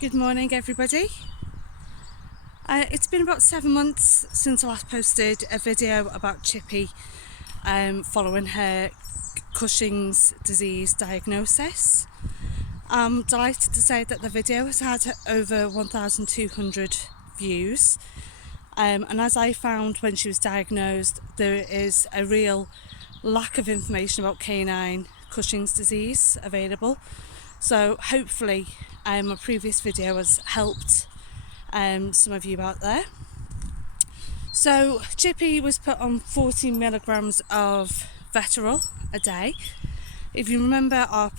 Good morning, everybody. It's been about 7 months since I last posted a video about Chipie following her Cushing's disease diagnosis. I'm delighted to say that the video has had over 1,200 views. And as I found when she was diagnosed, there is a real lack of information about canine Cushing's disease available. So hopefully my previous video has helped some of you out there. So Chipie was put on 14 milligrams of vetoryl a day. If you remember our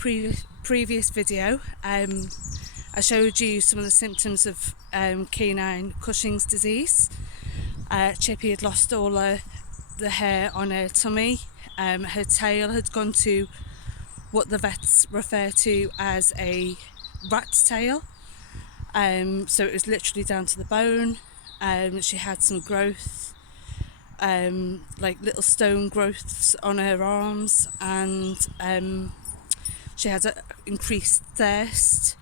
previous video, I showed you some of the symptoms of canine Cushing's disease. Chipie had lost all the hair on her tummy. Her tail had gone to what the vets refer to as a rat's tail. So it was literally down to the bone. She had some growth, like little stone growths on her arms, and she had increased thirst.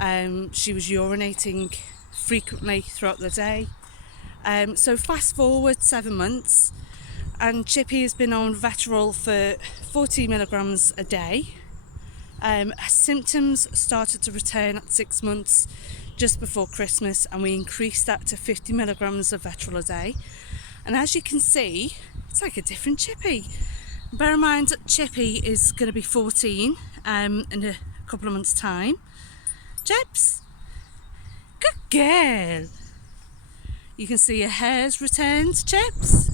She was urinating frequently throughout the day. So fast forward 7 months, and Chipie has been on vetoryl for 40 milligrams a day. Her symptoms started to return at 6 months just before Christmas, and we increased that to 50 milligrams of vetoryl a day. And as you can see, it's like a different Chipie. Bear in mind that Chipie is going to be 14 in a couple of months' time. Chips, good girl. You can see her hair's returned. Chips,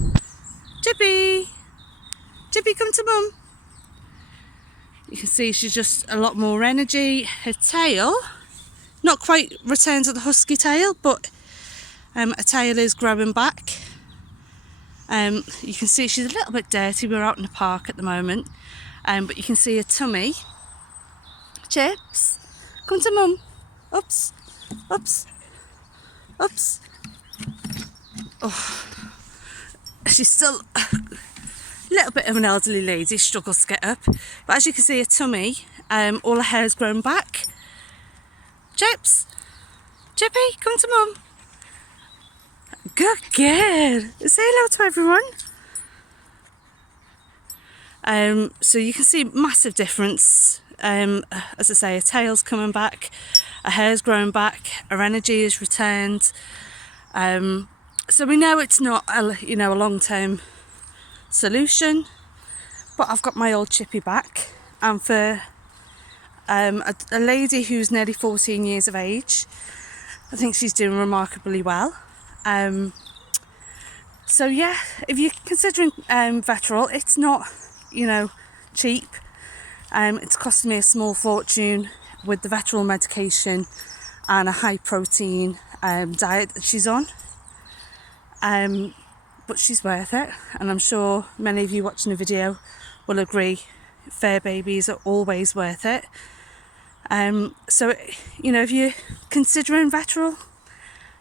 Chipie, Chipie, come to mum. You can see she's just a lot more energy. Her tail, not quite returned to the husky tail, but her tail is growing back. You can see she's a little bit dirty. We're out in the park at the moment, but you can see her tummy. Chips, come to mum. Oops, oops, oops. Oh, she's still a little bit of an elderly lady, struggles to get up. But as you can see, her tummy, all her hair's grown back. Chips, Chipie, come to mum. Good girl. Say hello to everyone. So you can see massive difference. As I say, her tail's coming back, her hair's growing back, her energy is returned. So we know it's not a long-term solution, but I've got my old Chipie back, and for a lady who's nearly 14 years of age, I think she's doing remarkably well. So yeah, if you're considering vetoryl, it's not cheap. It's costing me a small fortune with the vetoryl medication and a high protein diet that she's on. But she's worth it, and I'm sure many of you watching the video will agree, fur babies are always worth it. So if you're considering vetoryl,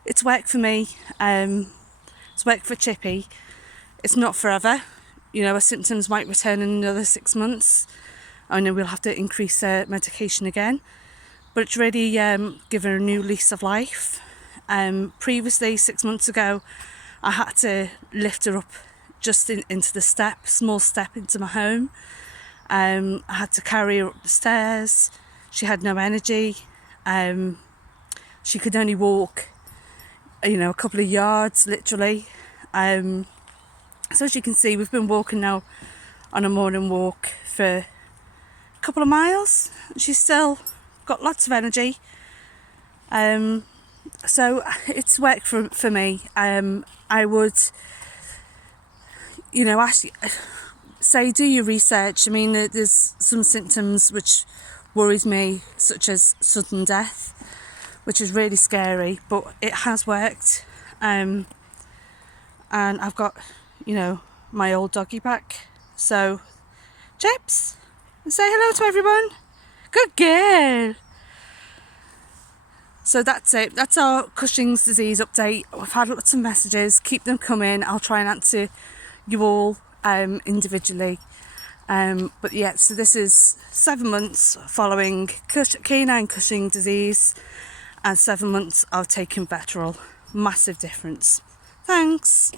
it's worked for me, it's worked for Chipie. It's not forever, her symptoms might return in another 6 months. I know we'll have to increase her medication again, but it's really given her a new lease of life. Previously, 6 months ago, I had to lift her up just into the small step into my home. I had to carry her up the stairs. She had no energy. She could only walk, a couple of yards, literally. So as you can see, we've been walking now on a morning walk for a couple of miles. She's still got lots of energy. So it's worked for me. I would, actually say do your research. I mean, there's some symptoms which worries me, such as sudden death, which is really scary, but it has worked. And I've got, my old doggy back. So, Chips, say hello to everyone. Good girl. So that's it. That's our Cushing's disease update. We've had lots of messages. Keep them coming. I'll try and answer you all individually. But yeah, so this is 7 months following canine Cushing disease, and 7 months of taking vetoryl. Massive difference. Thanks.